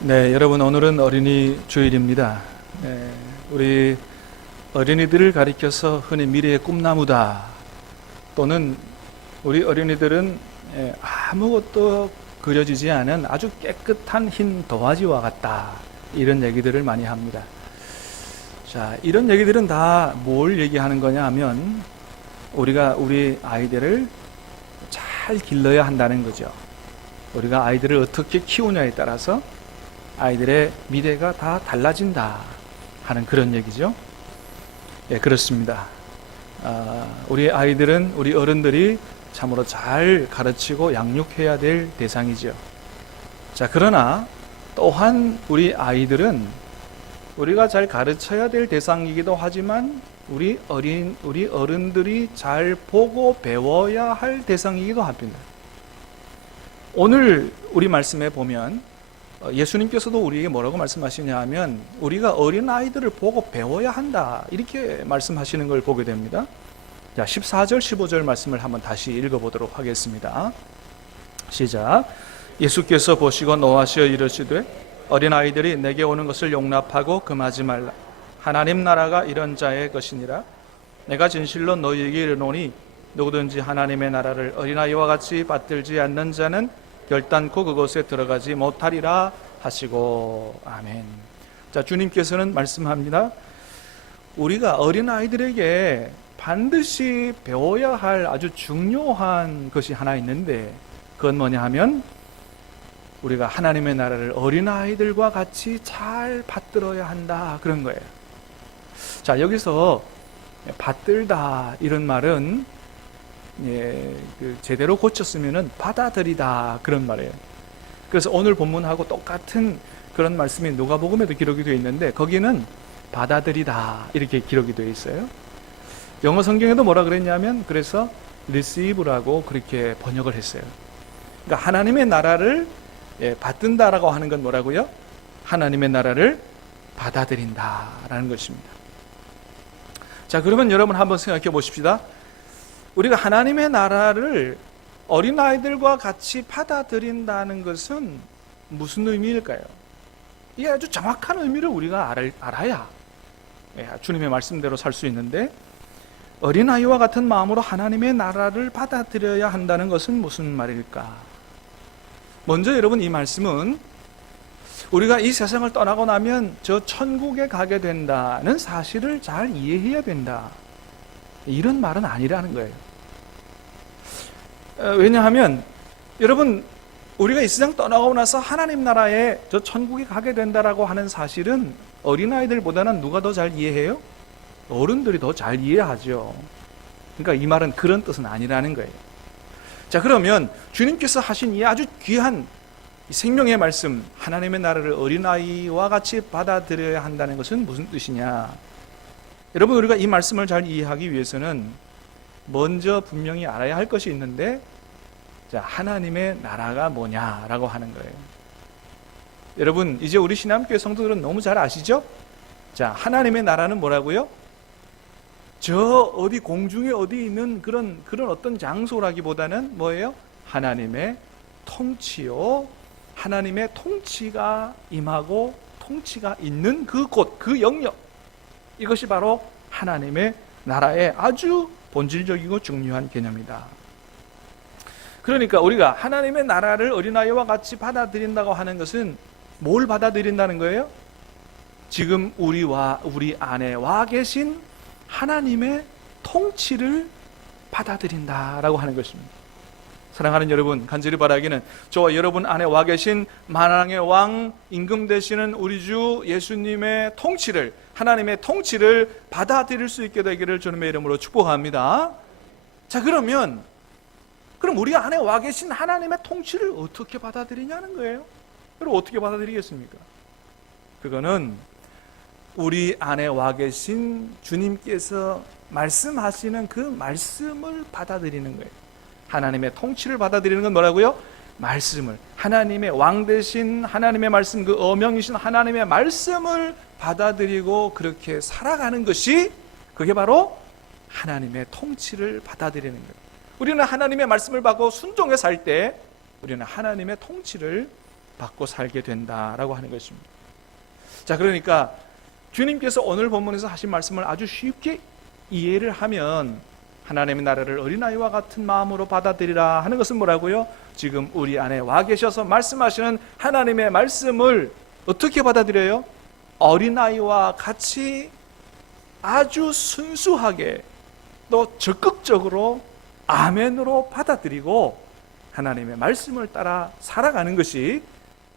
네, 여러분 오늘은 어린이 주일입니다. 네, 우리 어린이들을 가리켜서 흔히 미래의 꿈나무다 또는 우리 어린이들은 아무것도 그려지지 않은 아주 깨끗한 흰 도화지와 같다 이런 얘기들을 많이 합니다. 자, 이런 얘기들은 다 뭘 얘기하는 거냐 하면 우리가 우리 아이들을 잘 길러야 한다는 거죠. 우리가 아이들을 어떻게 키우냐에 따라서 아이들의 미래가 다 달라진다 하는 그런 얘기죠. 예, 그렇습니다. 우리 아이들은 우리 어른들이 참으로 잘 가르치고 양육해야 될 대상이죠. 자, 그러나 또한 우리 아이들은 우리가 잘 가르쳐야 될 대상이기도 하지만 우리 어른들이 잘 보고 배워야 할 대상이기도 합니다. 오늘 우리 말씀에 보면 예수님께서도 우리에게 뭐라고 말씀하시냐 하면 우리가 어린 아이들을 보고 배워야 한다 이렇게 말씀하시는 걸 보게 됩니다. 자, 14절 15절 말씀을 한번 다시 읽어보도록 하겠습니다. 시작. 예수께서 보시고 노하시어 이르시되 어린 아이들이 내게 오는 것을 용납하고 금하지 말라. 하나님 나라가 이런 자의 것이니라. 내가 진실로 너희에게 이르노니 누구든지 하나님의 나라를 어린아이와 같이 받들지 않는 자는 결단코 그곳에 들어가지 못하리라 하시고. 아멘. 자, 주님께서는 말씀합니다. 우리가 어린아이들에게 반드시 배워야 할 아주 중요한 것이 하나 있는데 그건 뭐냐 하면 우리가 하나님의 나라를 어린아이들과 같이 잘 받들어야 한다 그런 거예요. 자, 여기서 받들다 이런 말은 제대로 고쳤으면은 받아들이다 그런 말이에요. 그래서 오늘 본문하고 똑같은 그런 말씀이 누가복음에도 기록이 되어 있는데 거기는 받아들이다 이렇게 기록이 되어 있어요. 영어 성경에도 뭐라 그랬냐면 그래서 receive라고 그렇게 번역을 했어요. 그러니까 하나님의 나라를 받든다라고 하는 건 뭐라고요? 하나님의 나라를 받아들인다라는 것입니다. 자, 그러면 여러분 한번 생각해 보십시다. 우리가 하나님의 나라를 어린아이들과 같이 받아들인다는 것은 무슨 의미일까요? 이게 아주 정확한 의미를 우리가 알아야 주님의 말씀대로 살 수 있는데 어린아이와 같은 마음으로 하나님의 나라를 받아들여야 한다는 것은 무슨 말일까? 먼저 여러분 이 말씀은 우리가 이 세상을 떠나고 나면 저 천국에 가게 된다는 사실을 잘 이해해야 된다 이런 말은 아니라는 거예요. 왜냐하면 여러분 우리가 이 세상 떠나고 나서 하나님 나라에 저 천국에 가게 된다라고 하는 사실은 어린아이들보다는 누가 더 잘 이해해요? 어른들이 더 잘 이해하죠. 그러니까 이 말은 그런 뜻은 아니라는 거예요. 자, 그러면 주님께서 하신 이 아주 귀한 생명의 말씀 하나님의 나라를 어린아이와 같이 받아들여야 한다는 것은 무슨 뜻이냐? 여러분 우리가 이 말씀을 잘 이해하기 위해서는 먼저 분명히 알아야 할 것이 있는데 자, 하나님의 나라가 뭐냐라고 하는 거예요. 여러분 이제 우리 신앙교회 성도들은 너무 잘 아시죠? 자, 하나님의 나라는 뭐라고요? 저 어디 공중에 어디 있는 그런 어떤 장소라기보다는 뭐예요? 하나님의 통치요. 하나님의 통치가 임하고 통치가 있는 그곳, 그 영역. 이것이 바로 하나님의 나라의 아주 본질적이고 중요한 개념이다. 그러니까 우리가 하나님의 나라를 어린아이와 같이 받아들인다고 하는 것은 뭘 받아들인다는 거예요? 지금 우리와 우리 안에 와 계신 하나님의 통치를 받아들인다라고 하는 것입니다. 사랑하는 여러분, 간절히 바라기는 저와 여러분 안에 와 계신 만왕의 왕 임금 되시는 우리 주 예수님의 통치를, 하나님의 통치를 받아들일 수 있게 되기를 주님의 이름으로 축복합니다. 자, 그럼 우리 안에 와 계신 하나님의 통치를 어떻게 받아들이냐는 거예요. 여러분 어떻게 받아들이겠습니까? 그거는 우리 안에 와 계신 주님께서 말씀하시는 그 말씀을 받아들이는 거예요. 하나님의 통치를 받아들이는 건 뭐라고요? 말씀을, 하나님의 왕 되신 하나님의 말씀, 그 어명이신 하나님의 말씀을 받아들이고 그렇게 살아가는 것이 그게 바로 하나님의 통치를 받아들이는 거예요. 우리는 하나님의 말씀을 받고 순종해 살 때 우리는 하나님의 통치를 받고 살게 된다라고 하는 것입니다. 자, 그러니까 주님께서 오늘 본문에서 하신 말씀을 아주 쉽게 이해를 하면 하나님의 나라를 어린아이와 같은 마음으로 받아들이라 하는 것은 뭐라고요? 지금 우리 안에 와 계셔서 말씀하시는 하나님의 말씀을 어떻게 받아들여요? 어린아이와 같이 아주 순수하게 또 적극적으로 아멘으로 받아들이고 하나님의 말씀을 따라 살아가는 것이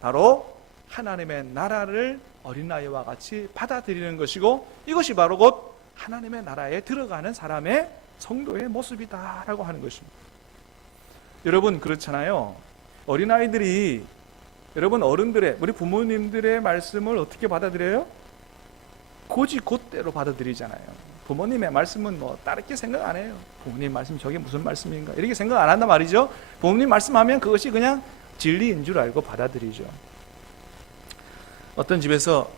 바로 하나님의 나라를 어린아이와 같이 받아들이는 것이고, 이것이 바로 곧 하나님의 나라에 들어가는 사람의 성도의 모습이다라고 하는 것입니다. 여러분, 그렇잖아요. 어린아이들이 여러분 어른들의, 우리 부모님들의 말씀을 어떻게 받아들여요? 곧이곧대로 받아들이잖아요. 부모님의 말씀은 뭐 다르게 생각 안 해요. 부모님 말씀 저게 무슨 말씀인가 이렇게 생각 안 한단 말이죠. 부모님 말씀하면 그것이 그냥 진리인 줄 알고 받아들이죠. 어떤 집에서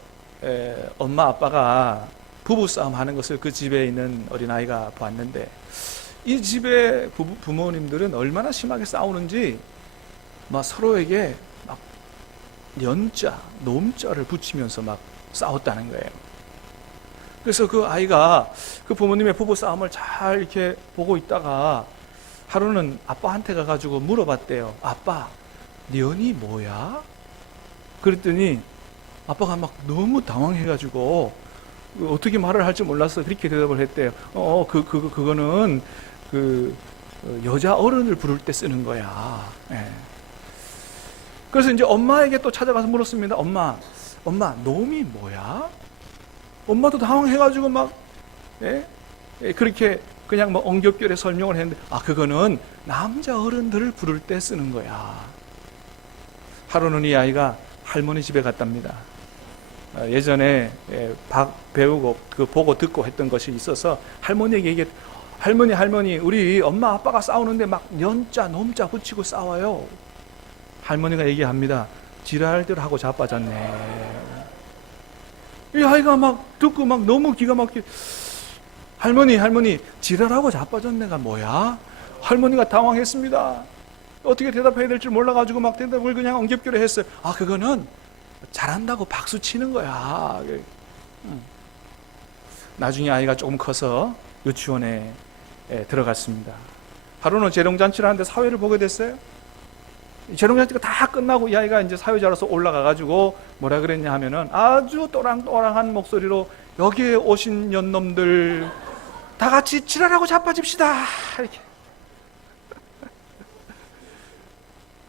엄마 아빠가 부부싸움 하는 것을 그 집에 있는 어린아이가 봤는데, 이 집의 부모님들은 얼마나 심하게 싸우는지 막 서로에게 막 연자, 놈자를 붙이면서 막 싸웠다는 거예요. 그래서 그 아이가 그 부모님의 부부싸움을 잘 이렇게 보고 있다가 하루는 아빠한테 가가지고 물어봤대요. 아빠, 년이 뭐야? 그랬더니 아빠가 막 너무 당황해가지고 어떻게 말을 할지 몰라서 그렇게 대답을 했대요. 그거는 여자 어른을 부를 때 쓰는 거야. 예. 그래서 이제 엄마에게 또 찾아가서 물었습니다. 엄마, 놈이 뭐야? 엄마도 당황해가지고 막 그렇게 그냥 뭐 엉겹결에 설명을 했는데, 그거는 남자 어른들을 부를 때 쓰는 거야. 하루는 이 아이가 할머니 집에 갔답니다. 예전에 배우고 보고 듣고 했던 것이 있어서 할머니에게 얘기했. 할머니, 우리 엄마 아빠가 싸우는데 막 년자 놈자 붙이고 싸워요. 할머니가 얘기합니다. 지랄들 하고 자빠졌네. 이 아이가 막 듣고 막 너무 기가 막히게, 할머니, 지랄하고 자빠졌네가 뭐야? 할머니가 당황했습니다. 어떻게 대답해야 될지 몰라가지고 막 대답을 그냥 엉겹결에 했어요. 그거는 잘한다고 박수 치는 거야. 나중에 아이가 조금 커서 유치원에 들어갔습니다. 하루는 재롱잔치를 하는데 사회를 보게 됐어요. 재롱잔치가 다 끝나고 이 아이가 이제 사회자로서 올라가가지고 뭐라 그랬냐 하면은 아주 또랑또랑한 목소리로, 여기에 오신 년놈들 다 같이 지랄하고 자빠집시다, 이렇게.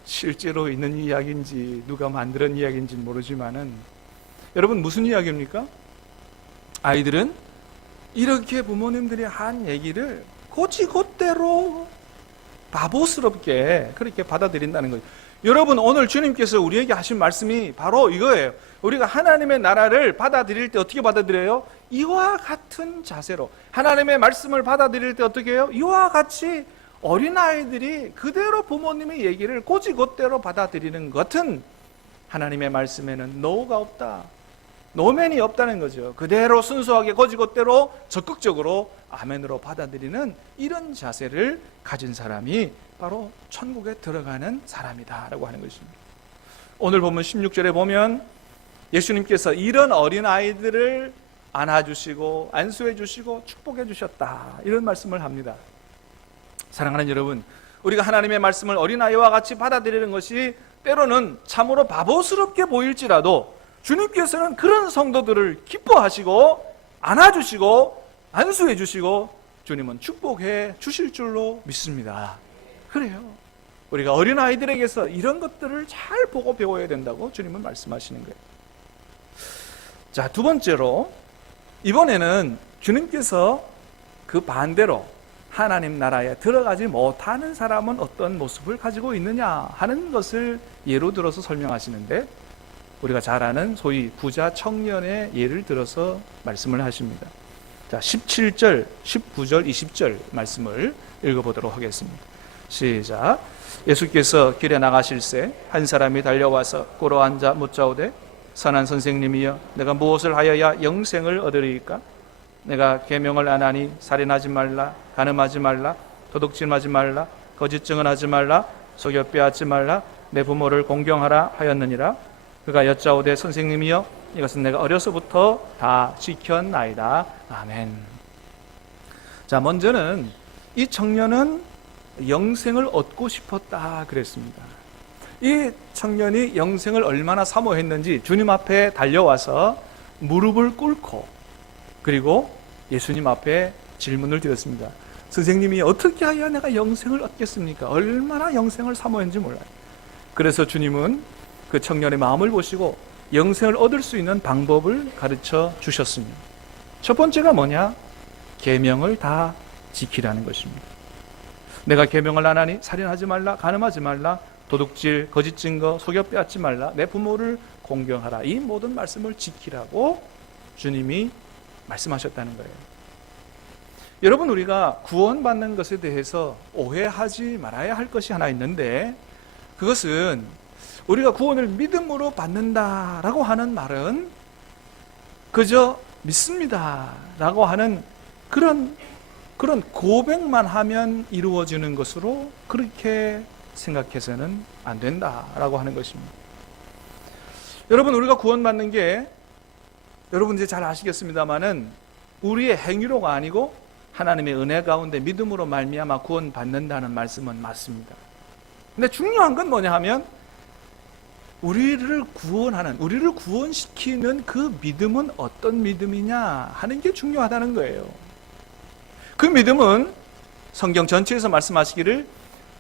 실제로 있는 이야기인지 누가 만든 이야기인지 모르지만은, 여러분 무슨 이야기입니까? 아이들은 이렇게 부모님들이 한 얘기를 곧이곧대로 바보스럽게 그렇게 받아들인다는 거죠. 여러분, 오늘 주님께서 우리에게 하신 말씀이 바로 이거예요. 우리가 하나님의 나라를 받아들일 때 어떻게 받아들여요? 이와 같은 자세로. 하나님의 말씀을 받아들일 때 어떻게 해요? 이와 같이 어린아이들이 그대로 부모님의 얘기를 곧이곧대로 받아들이는 것은 하나님의 말씀에는 노가 없다, 노맨이 없다는 거죠. 그대로 순수하게 곧이곧대로 적극적으로 아멘으로 받아들이는 이런 자세를 가진 사람이 바로 천국에 들어가는 사람이다 라고 하는 것입니다. 오늘 보면 16절에 보면 예수님께서 이런 어린아이들을 안아주시고 안수해 주시고 축복해 주셨다, 이런 말씀을 합니다. 사랑하는 여러분, 우리가 하나님의 말씀을 어린아이와 같이 받아들이는 것이 때로는 참으로 바보스럽게 보일지라도 주님께서는 그런 성도들을 기뻐하시고 안아주시고 안수해 주시고 주님은 축복해 주실 줄로 믿습니다. 그래요. 우리가 어린아이들에게서 이런 것들을 잘 보고 배워야 된다고 주님은 말씀하시는 거예요. 자, 두 번째로 이번에는 주님께서 그 반대로 하나님 나라에 들어가지 못하는 사람은 어떤 모습을 가지고 있느냐 하는 것을 예로 들어서 설명하시는데, 우리가 잘 아는 소위 부자 청년의 예를 들어서 말씀을 하십니다. 자, 17절, 19절, 20절 말씀을 읽어보도록 하겠습니다. 시작. 예수께서 길에 나가실새 한 사람이 달려와서 꿇어 앉아 묻자오되, 선한 선생님이여, 내가 무엇을 하여야 영생을 얻으리이까? 내가 계명을 안 하니 살인하지 말라, 간음하지 말라, 도둑질하지 말라, 거짓 증언하지 말라, 속여 빼앗지 말라, 내 부모를 공경하라 하였느니라. 그가 여짜오되 선생님이여 이것은 내가 어려서부터 다 지켰나이다. 아멘. 자, 먼저는 이 청년은 영생을 얻고 싶었다 그랬습니다. 이 청년이 영생을 얼마나 사모했는지 주님 앞에 달려와서 무릎을 꿇고 그리고 예수님 앞에 질문을 드렸습니다. 선생님이 어떻게 하여 내가 영생을 얻겠습니까? 얼마나 영생을 사모했는지 몰라요. 그래서 주님은 그 청년의 마음을 보시고 영생을 얻을 수 있는 방법을 가르쳐 주셨습니다. 첫 번째가 뭐냐? 계명을 다 지키라는 것입니다. 내가 계명을 안 하니 살인하지 말라, 간음하지 말라, 도둑질, 거짓 증거, 속여 빼앗지 말라, 내 부모를 공경하라. 이 모든 말씀을 지키라고 주님이 말씀하셨다는 거예요. 여러분, 우리가 구원받는 것에 대해서 오해하지 말아야 할 것이 하나 있는데, 그것은 우리가 구원을 믿음으로 받는다라고 하는 말은 그저 믿습니다라고 하는 그런 고백만 하면 이루어지는 것으로 그렇게 생각해서는 안 된다라고 하는 것입니다. 여러분, 우리가 구원받는 게 여러분 이제 잘 아시겠습니다만은 우리의 행위로가 아니고 하나님의 은혜 가운데 믿음으로 말미암아 구원받는다는 말씀은 맞습니다. 근데 중요한 건 뭐냐 하면 우리를 구원시키는 그 믿음은 어떤 믿음이냐 하는 게 중요하다는 거예요. 그 믿음은 성경 전체에서 말씀하시기를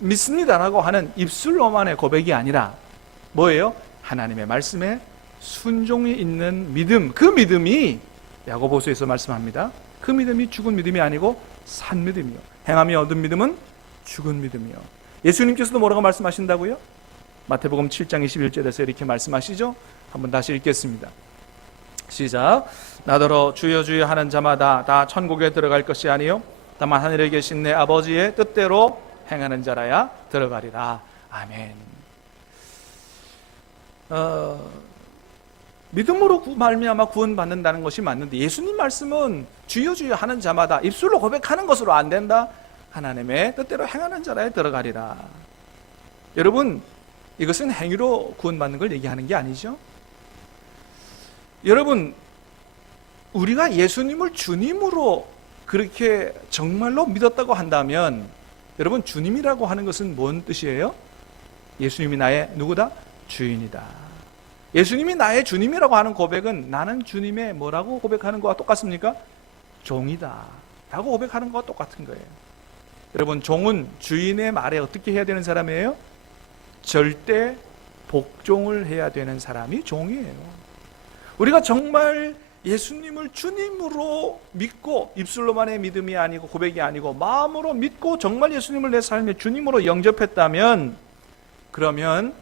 믿습니다라고 하는 입술로만의 고백이 아니라 뭐예요? 하나님의 말씀에 순종이 있는 믿음. 그 믿음이 야고보서에서 말씀합니다. 그 믿음이 죽은 믿음이 아니고 산 믿음이요, 행함이 얻은 믿음은 죽은 믿음이요. 예수님께서도 뭐라고 말씀하신다고요? 마태복음 7장 21절에서 이렇게 말씀하시죠. 한번 다시 읽겠습니다. 시작. 나더러 주여 주여 하는 자마다 다 천국에 들어갈 것이 아니요 다만 하늘에 계신 내 아버지의 뜻대로 행하는 자라야 들어가리라. 아멘. 믿음으로 말미암아 구원받는다는 것이 맞는데 예수님 말씀은 주여 주여 하는 자마다 입술로 고백하는 것으로 안 된다. 하나님의 뜻대로 행하는 자라야 들어가리라. 여러분, 이것은 행위로 구원받는 걸 얘기하는 게 아니죠. 여러분, 우리가 예수님을 주님으로 그렇게 정말로 믿었다고 한다면 여러분, 주님이라고 하는 것은 뭔 뜻이에요? 예수님이 나의 누구다? 주인이다. 예수님이 나의 주님이라고 하는 고백은 나는 주님의 뭐라고 고백하는 것과 똑같습니까? 종이다 라고 고백하는 것과 똑같은 거예요. 여러분, 종은 주인의 말에 어떻게 해야 되는 사람이에요? 절대 복종을 해야 되는 사람이 종이에요. 우리가 정말 예수님을 주님으로 믿고 입술로만의 믿음이 아니고 고백이 아니고 마음으로 믿고 정말 예수님을 내 삶의 주님으로 영접했다면, 그러면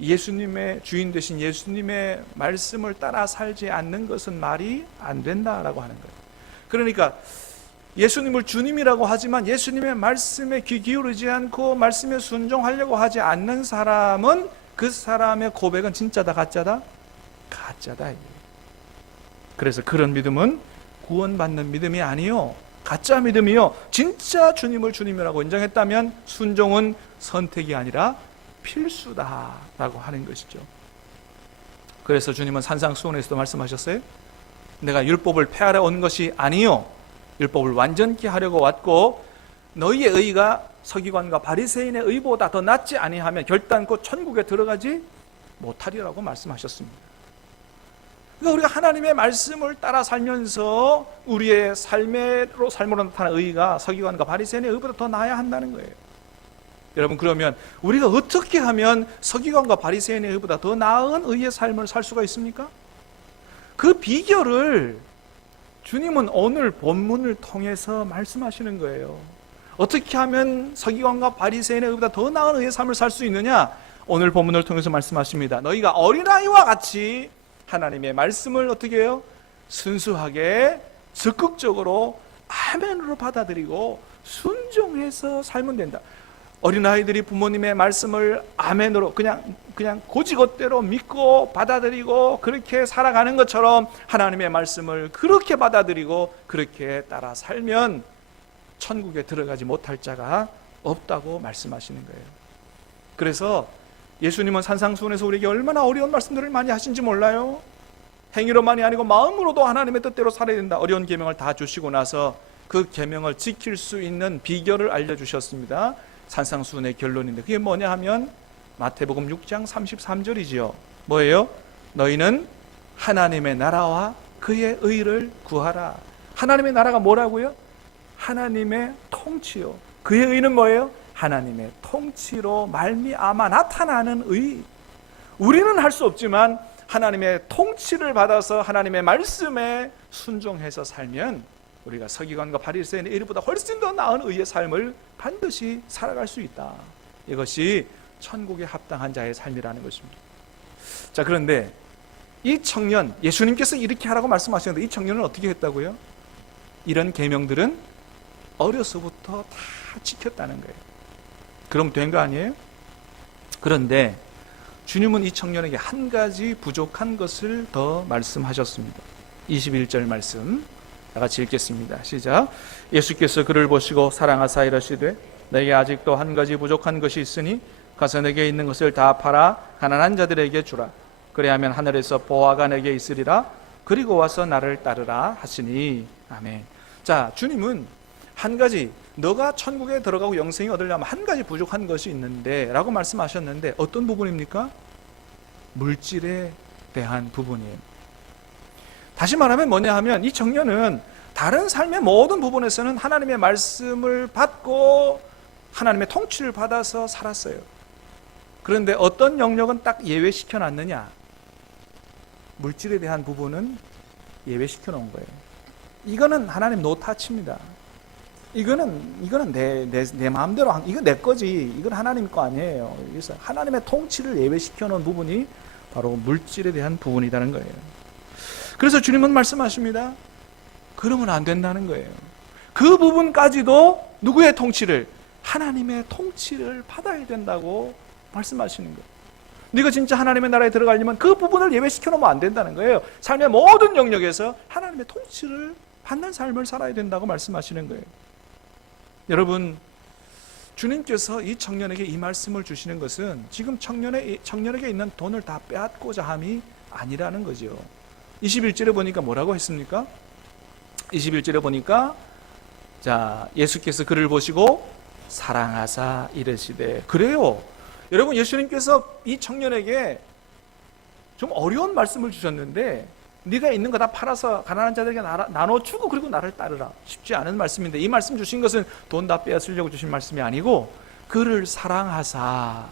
예수님의 주인 되신 예수님의 말씀을 따라 살지 않는 것은 말이 안 된다라고 하는 거예요. 그러니까 예수님을 주님이라고 하지만 예수님의 말씀에 귀 기울이지 않고 말씀에 순종하려고 하지 않는 사람은 그 사람의 고백은 진짜다 가짜다? 가짜다. 그래서 그런 믿음은 구원받는 믿음이 아니요 가짜 믿음이요. 진짜 주님을 주님이라고 인정했다면 순종은 선택이 아니라 필수다라고 하는 것이죠. 그래서 주님은 산상수훈에서도 말씀하셨어요. 내가 율법을 폐하러 온 것이 아니요 율법을 완전케 하려고 왔고 너희의 의가 서기관과 바리새인의 의보다 더 낫지 아니하면 결단코 천국에 들어가지 못하리라고 말씀하셨습니다. 그러니까 우리가 하나님의 말씀을 따라 살면서 우리의 삶으로 나타나는 의가 서기관과 바리새인의 의보다 더 나아야 한다는 거예요. 여러분, 그러면 우리가 어떻게 하면 서기관과 바리새인의 의보다 더 나은 의의 삶을 살 수가 있습니까? 그 비결을 주님은 오늘 본문을 통해서 말씀하시는 거예요. 어떻게 하면 서기관과 바리새인의 의보다 더 나은 의의 삶을 살 수 있느냐? 오늘 본문을 통해서 말씀하십니다. 너희가 어린아이와 같이 하나님의 말씀을 어떻게 해요? 순수하게 적극적으로 아멘으로 받아들이고 순종해서 살면 된다. 어린아이들이 부모님의 말씀을 아멘으로 그냥 고지것대로 믿고 받아들이고 그렇게 살아가는 것처럼 하나님의 말씀을 그렇게 받아들이고 그렇게 따라 살면 천국에 들어가지 못할 자가 없다고 말씀하시는 거예요. 그래서 예수님은 산상수훈에서 우리에게 얼마나 어려운 말씀들을 많이 하신지 몰라요? 행위로만이 아니고 마음으로도 하나님의 뜻대로 살아야 된다. 어려운 계명을 다 주시고 나서 그 계명을 지킬 수 있는 비결을 알려주셨습니다. 산상수훈의 결론인데 그게 뭐냐 하면 마태복음 6장 33절이지요. 뭐예요? 너희는 하나님의 나라와 그의 의를 구하라. 하나님의 나라가 뭐라고요? 하나님의 통치요. 그의 의는 뭐예요? 하나님의 통치로 말미암아 나타나는 의. 우리는 할 수 없지만 하나님의 통치를 받아서 하나님의 말씀에 순종해서 살면 우리가 서기관과 바리새인의 일보다 훨씬 더 나은 의의 삶을 반드시 살아갈 수 있다. 이것이 천국에 합당한 자의 삶이라는 것입니다. 자, 그런데 이 청년, 예수님께서 이렇게 하라고 말씀하셨는데 이 청년은 어떻게 했다고요? 이런 계명들은 어려서부터 다 지켰다는 거예요. 그럼 된 거 아니에요? 그런데 주님은 이 청년에게 한 가지 부족한 것을 더 말씀하셨습니다. 21절 말씀 다 같이 읽겠습니다. 시작. 예수께서 그를 보시고 사랑하사 이르시되 내게 아직도 한 가지 부족한 것이 있으니 가서 내게 있는 것을 다 팔아 가난한 자들에게 주라. 그래야면 하늘에서 보화가 내게 있으리라. 그리고 와서 나를 따르라 하시니. 아멘. 자, 주님은 한 가지, 너가 천국에 들어가고 영생이 얻으려면 한 가지 부족한 것이 있는데 라고 말씀하셨는데 어떤 부분입니까? 물질에 대한 부분이에요. 다시 말하면 뭐냐 하면 이 청년은 다른 삶의 모든 부분에서는 하나님의 말씀을 받고 하나님의 통치를 받아서 살았어요. 그런데 어떤 영역은 딱 예외시켜 놨느냐? 물질에 대한 부분은 예외시켜 놓은 거예요. 이거는 하나님 노타치입니다. 이거는 내 마음대로 이거 내 거지. 이건 하나님 거 아니에요. 그래서 하나님의 통치를 예외시켜 놓은 부분이 바로 물질에 대한 부분이라는 거예요. 그래서 주님은 말씀하십니다. 그러면 안 된다는 거예요. 그 부분까지도 누구의 통치를? 하나님의 통치를 받아야 된다고 말씀하시는 거예요. 네가 진짜 하나님의 나라에 들어가려면 그 부분을 예외시켜 놓으면 안 된다는 거예요. 삶의 모든 영역에서 하나님의 통치를 받는 삶을 살아야 된다고 말씀하시는 거예요. 여러분, 주님께서 이 청년에게 이 말씀을 주시는 것은 지금 청년에게 있는 돈을 다 빼앗고자 함이 아니라는 거죠. 21절에 보니까 뭐라고 했습니까? 21절에 보니까 자, 예수께서 그를 보시고 사랑하사 이르시되. 그래요. 여러분, 예수님께서 이 청년에게 좀 어려운 말씀을 주셨는데 네가 있는 거 다 팔아서 가난한 자들에게 나눠주고 그리고 나를 따르라. 쉽지 않은 말씀인데 이 말씀 주신 것은 돈 다 빼앗으려고 주신 말씀이 아니고 그를 사랑하사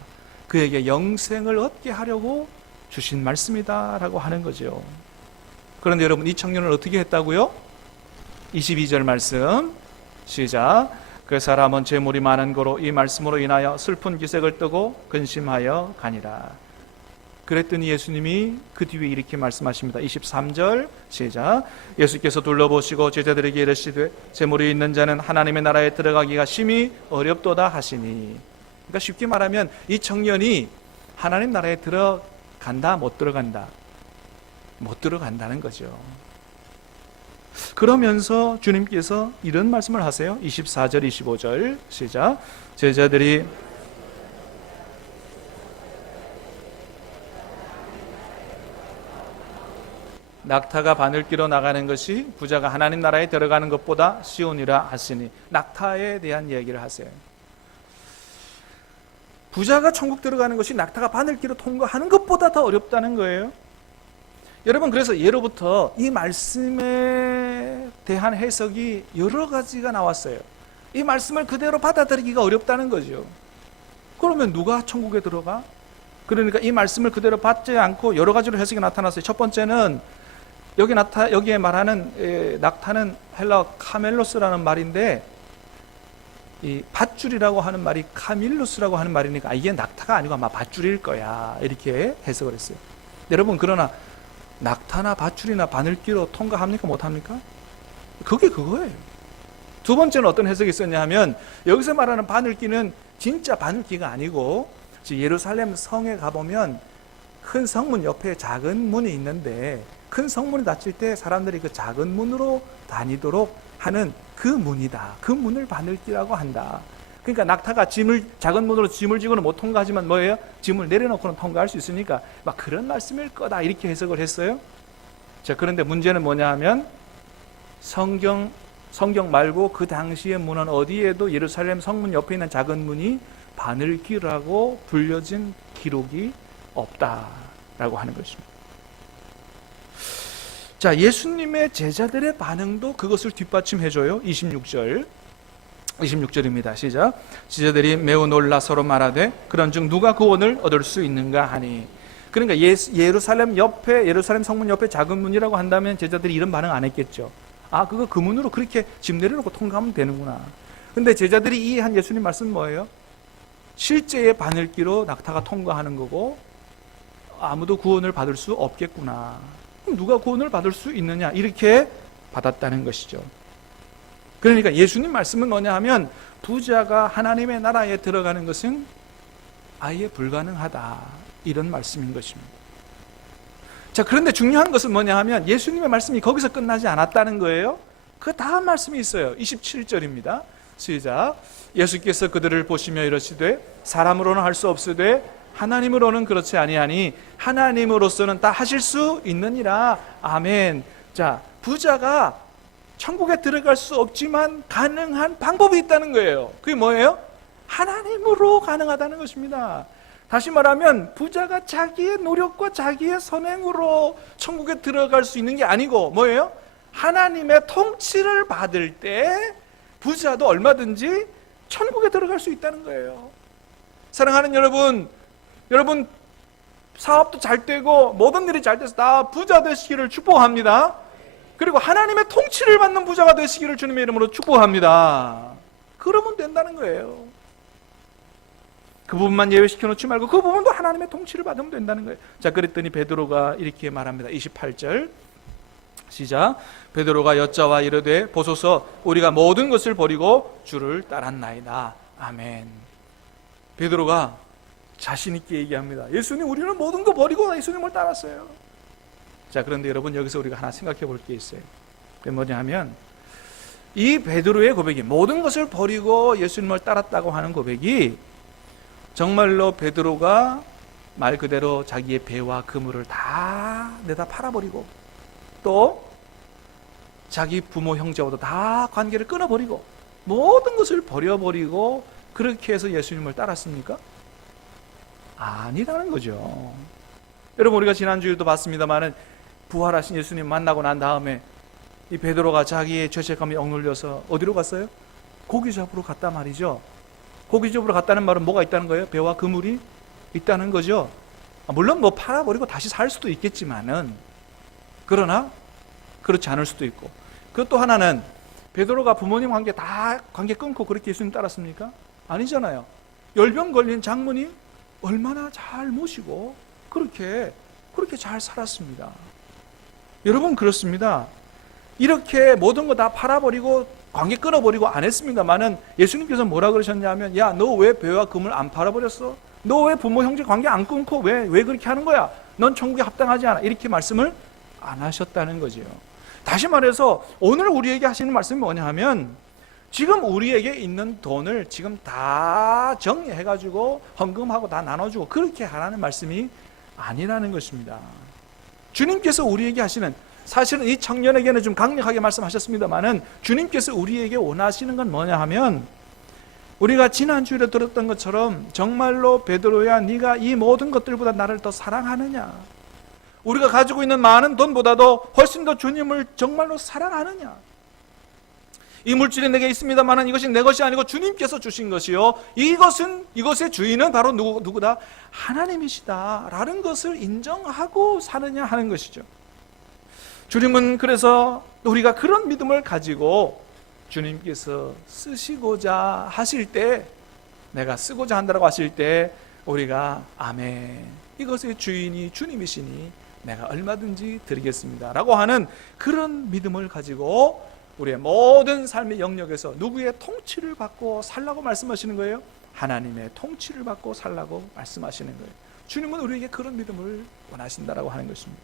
그에게 영생을 얻게 하려고 주신 말씀이다 라고 하는 거죠. 그런데 여러분, 이 청년을 어떻게 했다고요? 22절 말씀 시작. 그 사람은 재물이 많은 거로 이 말씀으로 인하여 슬픈 기색을 뜨고 근심하여 가니라. 그랬더니 예수님이 그 뒤에 이렇게 말씀하십니다. 23절 시작. 예수께서 둘러보시고 제자들에게 이르시되 재물이 있는 자는 하나님의 나라에 들어가기가 심히 어렵도다 하시니. 그러니까 쉽게 말하면 이 청년이 하나님 나라에 들어간다, 못 들어간다? 못 들어간다는 거죠. 그러면서 주님께서 이런 말씀을 하세요. 24절 25절 시작. 제자들이 낙타가 바늘기로 나가는 것이 부자가 하나님 나라에 들어가는 것보다 쉬우니라 하시니. 낙타에 대한 얘기를 하세요. 부자가 천국 들어가는 것이 낙타가 바늘기로 통과하는 것보다 더 어렵다는 거예요. 여러분, 그래서 예로부터 이 말씀에 대한 해석이 여러 가지가 나왔어요. 이 말씀을 그대로 받아들이기가 어렵다는 거죠. 그러면 누가 천국에 들어가? 그러니까 이 말씀을 그대로 받지 않고 여러 가지로 해석이 나타났어요. 첫 번째는 여기에 말하는 낙타는 헬라어 카멜로스라는 말인데 이 밧줄이라고 하는 말이 카밀루스라고 하는 말이니까 이게 낙타가 아니고 아마 밧줄일 거야, 이렇게 해석을 했어요. 여러분, 그러나 낙타나 밧줄이나 바늘기로 통과합니까? 못합니까? 그게 그거예요. 두 번째는 어떤 해석이 있었냐 하면 여기서 말하는 바늘기는 진짜 바늘기가 아니고 예루살렘 성에 가보면 큰 성문 옆에 작은 문이 있는데 큰 성문이 닫힐 때 사람들이 그 작은 문으로 다니도록 하는 그 문이다. 그 문을 바늘기라고 한다. 그러니까 낙타가 작은 문으로 짐을 지고는 못 통과하지만 뭐예요? 짐을 내려놓고는 통과할 수 있으니까 막 그런 말씀일 거다 이렇게 해석을 했어요. 자, 그런데 문제는 뭐냐 하면 성경 말고 그 당시의 문은 어디에도 예루살렘 성문 옆에 있는 작은 문이 바늘기라고 불려진 기록이 없다라고 하는 것입니다. 자, 예수님의 제자들의 반응도 그것을 뒷받침해줘요. 26절입니다. 시작. 제자들이 매우 놀라 서로 말하되 그런즉 누가 구원을 얻을 수 있는가 하니. 그러니까 예루살렘 성문 옆에 작은 문이라고 한다면 제자들이 이런 반응 안 했겠죠. 아, 그거 그 문으로 그렇게 짐 내려놓고 통과하면 되는구나. 근데 제자들이 이해한 예수님 말씀은 뭐예요? 실제의 바늘기로 낙타가 통과하는 거고 아무도 구원을 받을 수 없겠구나. 그럼 누가 구원을 받을 수 있느냐? 이렇게 받았다는 것이죠. 그러니까 예수님 말씀은 뭐냐 하면 부자가 하나님의 나라에 들어가는 것은 아예 불가능하다, 이런 말씀인 것입니다. 자, 그런데 중요한 것은 뭐냐 하면 예수님의 말씀이 거기서 끝나지 않았다는 거예요. 그 다음 말씀이 있어요. 27절입니다. 시작. 예수께서 그들을 보시며 이러시되 사람으로는 할 수 없으되 하나님으로는 그렇지 아니하니 하나님으로서는 다 하실 수 있느니라. 아멘. 자, 부자가 천국에 들어갈 수 없지만 가능한 방법이 있다는 거예요. 그게 뭐예요? 하나님으로 가능하다는 것입니다. 다시 말하면 부자가 자기의 노력과 자기의 선행으로 천국에 들어갈 수 있는 게 아니고 뭐예요? 하나님의 통치를 받을 때 부자도 얼마든지 천국에 들어갈 수 있다는 거예요. 사랑하는 여러분 사업도 잘 되고 모든 일이 잘 돼서 다 부자 되시기를 축복합니다. 그리고 하나님의 통치를 받는 부자가 되시기를 주님의 이름으로 축복합니다. 그러면 된다는 거예요. 그 부분만 예외시켜 놓지 말고 그 부분도 하나님의 통치를 받으면 된다는 거예요. 자, 그랬더니 베드로가 이렇게 말합니다. 28절 시작. 베드로가 여짜와 이르되 보소서 우리가 모든 것을 버리고 주를 따랐나이다. 아멘. 베드로가 자신 있게 얘기합니다. 예수님, 우리는 모든 거 버리고 예수님을 따랐어요. 자, 그런데 여러분 여기서 우리가 하나 생각해 볼 게 있어요. 그게 뭐냐 하면 이 베드로의 고백이 모든 것을 버리고 예수님을 따랐다고 하는 고백이 정말로 베드로가 말 그대로 자기의 배와 그물을 다 내다 팔아버리고 또 자기 부모 형제와도 다 관계를 끊어버리고 모든 것을 버려버리고 그렇게 해서 예수님을 따랐습니까? 아니라는 거죠. 여러분, 우리가 지난주에도 봤습니다마는 부활하신 예수님 만나고 난 다음에 이 베드로가 자기의 죄책감이 억눌려서 어디로 갔어요? 고기 잡으러 갔다 말이죠. 고기 잡으러 갔다는 말은 뭐가 있다는 거예요? 배와 그물이 있다는 거죠. 물론 뭐 팔아버리고 다시 살 수도 있겠지만은 그러나 그렇지 않을 수도 있고, 그 또 하나는 베드로가 부모님 관계 끊고 그렇게 예수님 따랐습니까? 아니잖아요. 열병 걸린 장모님 얼마나 잘 모시고 그렇게 잘 살았습니다. 여러분, 그렇습니다. 이렇게 모든 거 다 팔아버리고 관계 끊어버리고 안 했습니다만은 예수님께서 뭐라 그러셨냐면, 야, 너 왜 배와 금을 안 팔아버렸어? 너 왜 부모 형제 관계 안 끊고 왜 그렇게 하는 거야? 넌 천국에 합당하지 않아. 이렇게 말씀을 안 하셨다는 거죠. 다시 말해서 오늘 우리에게 하시는 말씀이 뭐냐 하면, 지금 우리에게 있는 돈을 지금 다 정리해가지고 헌금하고 다 나눠주고 그렇게 하라는 말씀이 아니라는 것입니다. 주님께서 우리에게 하시는, 사실은 이 청년에게는 좀 강력하게 말씀하셨습니다만은 주님께서 우리에게 원하시는 건 뭐냐 하면, 우리가 지난주에 들었던 것처럼 정말로 베드로야, 네가 이 모든 것들보다 나를 더 사랑하느냐? 우리가 가지고 있는 많은 돈보다도 훨씬 더 주님을 정말로 사랑하느냐? 이 물질이 내게 있습니다만 이것이 내 것이 아니고 주님께서 주신 것이요, 이것의 주인은 바로 누구다? 하나님이시다 라는 것을 인정하고 사느냐 하는 것이죠. 주님은 그래서 우리가 그런 믿음을 가지고 주님께서 쓰시고자 하실 때, 내가 쓰고자 한다고 하실 때 우리가 아멘, 이것의 주인이 주님이시니 내가 얼마든지 드리겠습니다 라고 하는 그런 믿음을 가지고 우리의 모든 삶의 영역에서 누구의 통치를 받고 살라고 말씀하시는 거예요? 하나님의 통치를 받고 살라고 말씀하시는 거예요. 주님은 우리에게 그런 믿음을 원하신다라고 하는 것입니다.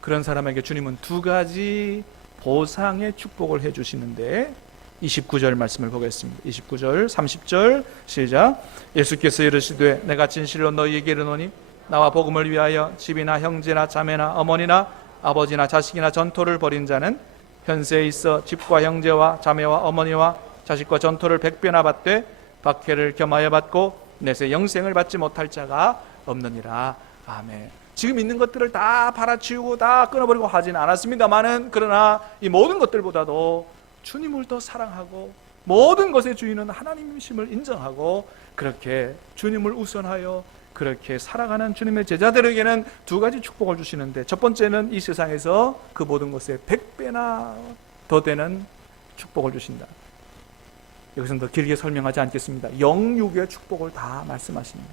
그런 사람에게 주님은 두 가지 보상의 축복을 해주시는데, 29절 말씀을 보겠습니다. 29절, 30절 시작. 예수께서 이르시되 내가 진실로 너희에게 이르노니 나와 복음을 위하여 집이나 형제나 자매나 어머니나 아버지나 자식이나 전토를 벌인 자는 현세에 있어 집과 형제와 자매와 어머니와 자식과 전토를 100배나 받되 박해를 겸하여 받고 내세 영생을 받지 못할 자가 없느니라. 아멘. 지금 있는 것들을 다 팔아치우고 다 끊어버리고 하지는 않았습니다만은, 그러나 이 모든 것들보다도 주님을 더 사랑하고 모든 것의 주인은 하나님이심을 인정하고 그렇게 주님을 우선하여 그렇게 살아가는 주님의 제자들에게는 두 가지 축복을 주시는데, 첫 번째는 이 세상에서 그 모든 것에 100배나 더 되는 축복을 주신다. 여기서는 더 길게 설명하지 않겠습니다. 영육의 축복을 다 말씀하십니다.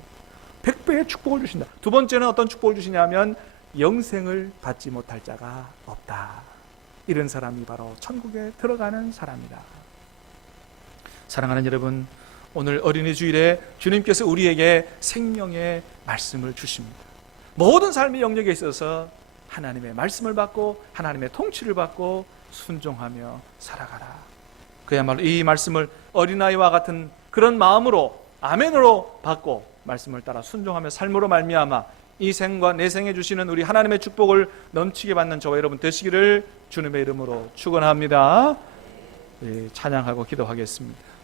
100배의 축복을 주신다. 두 번째는 어떤 축복을 주시냐면 영생을 받지 못할 자가 없다. 이런 사람이 바로 천국에 들어가는 사람이다. 사랑하는 여러분, 오늘 어린이 주일에 주님께서 우리에게 생명의 말씀을 주십니다. 모든 삶의 영역에 있어서 하나님의 말씀을 받고 하나님의 통치를 받고 순종하며 살아가라. 그야말로 이 말씀을 어린아이와 같은 그런 마음으로 아멘으로 받고 말씀을 따라 순종하며 삶으로 말미암아 이 생과 내 생에 주시는 우리 하나님의 축복을 넘치게 받는 저와 여러분 되시기를 주님의 이름으로 축원합니다. 찬양하고 기도하겠습니다.